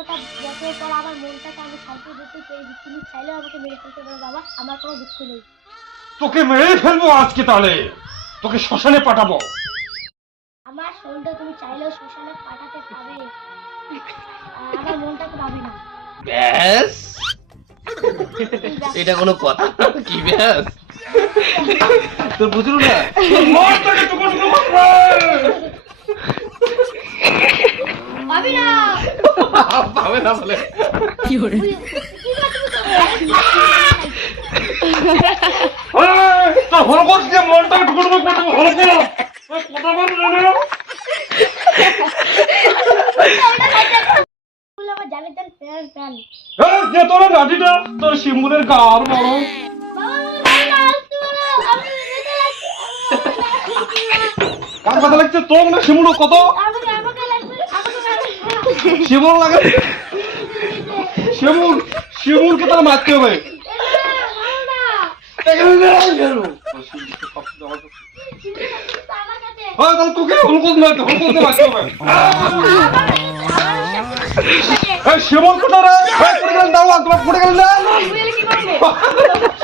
এতটা বছর পর আমার মনটাকে আমি শান্তি দিতে চাই, তুমি চাইলেও আমাকে মেরে ফেলতে পারো বাবা, আমার কোনো দুঃখ নেই। তোকে মেরে ফেলবো আজকে, তাহলে তোকে শ্মশানে পাঠাবো। আমার শরীরটা তুমি চাইলেও শ্মশানে পাঠাতে পারবে, আমার মনটাকে পাবে না। ব্যাস, এটা কোনো কথা কি? ব্যাস, তোর বুঝলো না? মার তোকে টুকরো টুকরো করবো। পাবি না। পাবে না বলে কি করে তুমি তোর হলো করছি, মনটাকে টুকরো টুকরো করবো, হলো করো। কথা বলবো না। আমার জানের জান ফ্যান ফ্যান। যে তোর লাঠিটা, তোর শিমুলের গার বড়। কার কথা লাগছে, তোর না শিমুল? কত শিমুল লাগে? শিমুল, শিমুলকে তাহলে মারতে হবে। তাহলে তোকে হলকোজ মারতে, হলকোজে মারতে হবে। শিমুল কোথায় রে? পড়ে গেলেন, দাও তোমার পড়ে গেলেন না?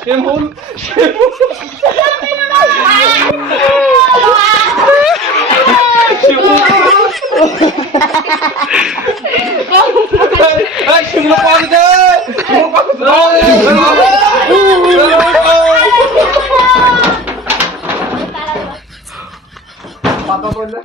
শিমুল, শিমুল, শিমুল পাওয়া গেছে, শিমুল পাওয়া গেছে। পাতা পড়লে